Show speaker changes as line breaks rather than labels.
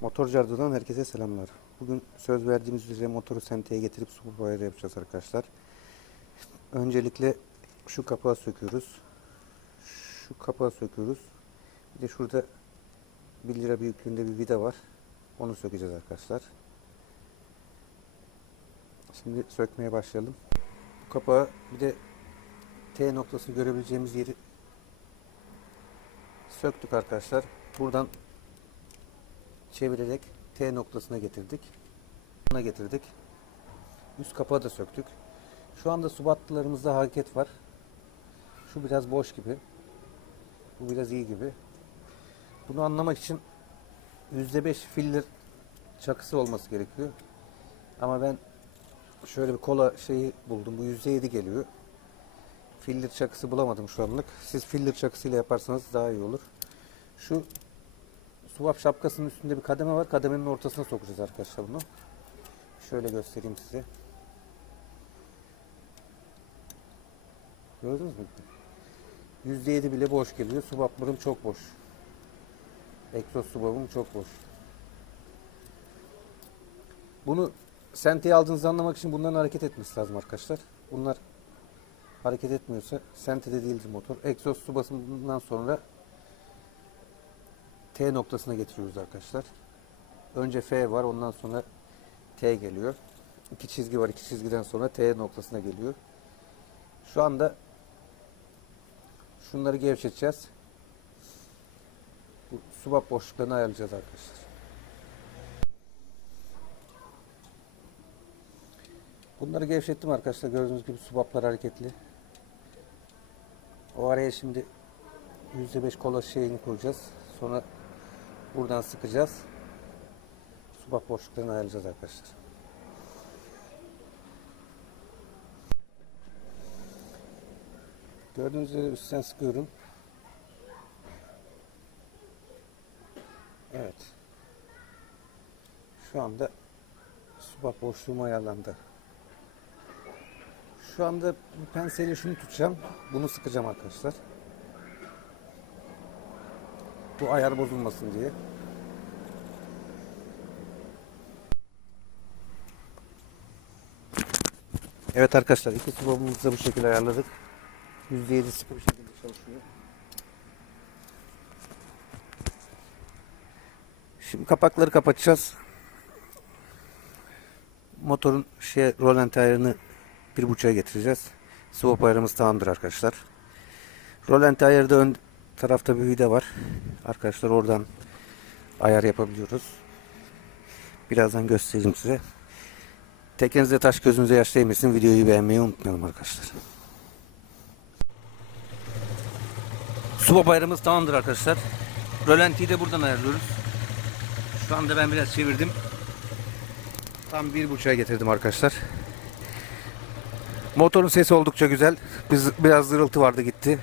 Motorcu Ardu'dan herkese selamlar. Bugün söz verdiğimiz üzere motoru senteye getirip su ayarı yapacağız arkadaşlar. Öncelikle şu kapağı söküyoruz. Şu kapağı söküyoruz. Bir de şurada 1 lira büyüklüğünde bir vida var. Onu sökeceğiz arkadaşlar. Şimdi sökmeye başlayalım. Bu kapağı bir de T noktasını görebileceğimiz yeri söktük arkadaşlar. Buradan çevirerek T noktasına getirdik. Buna getirdik. Üst kapağı da söktük. Şu anda subattılarımızda hareket var. Şu biraz boş gibi. Bu biraz iyi gibi. Bunu anlamak için %5 filler çakısı olması gerekiyor. Ama ben şöyle bir kola şeyi buldum. Bu %7 geliyor. Filler çakısı bulamadım şu anlık. Siz filler çakısıyla yaparsanız daha iyi olur. Şu Subap şapkasının üstünde bir kademe var. Kademenin ortasına sokacağız arkadaşlar bunu. Şöyle göstereyim size. Gördünüz mü? %7 bile boş geliyor. Subaplarım çok boş. Egzoz subabım çok boş. Bunu senteye aldığınızı anlamak için bunların hareket etmesi lazım arkadaşlar. Bunlar hareket etmiyorsa sentede değildir motor. Egzoz su basımından sonra T noktasına getiriyoruz arkadaşlar. Önce F var ondan sonra T geliyor. İki çizgi var. iki çizgiden sonra T noktasına geliyor. Şu anda şunları gevşeteceğiz. Bu subap boşluklarını ayarlayacağız arkadaşlar. Bunları gevşettim arkadaşlar. Gördüğünüz gibi subaplar hareketli. O araya şimdi %5 kola şeyini kuracağız. Sonra buradan sıkacağız. Subap boşluklarını ayarlayacağız arkadaşlar. Gördüğünüz üzere üstten sıkıyorum. Evet. Şu anda subap boşluğum ayarlandı. Şu anda bu penseli şunu tutacağım. Bunu sıkacağım arkadaşlar. Bu ayar bozulmasın diye. Evet arkadaşlar iki subabımızı da bu şekilde ayarladık. %7 sıkı bir şekilde çalışıyor. Şimdi kapakları kapatacağız. Motorun şey rolanti ayarını bir buçuğa getireceğiz. Swap ayarımız tamamdır arkadaşlar. Rolanti ayarda ön tarafta bir vida var. Arkadaşlar oradan ayar yapabiliyoruz. Birazdan göstereyim size. Tekenizde taş gözünüze yaş değmesin. Videoyu beğenmeyi unutmayalım arkadaşlar. Swap ayarımız tamamdır arkadaşlar. Rolantiyi de buradan ayarlıyoruz. Şu anda ben biraz çevirdim. Tam bir buçuğa getirdim arkadaşlar. Motorun sesi oldukça güzel. Biz biraz zırıltı vardı gitti.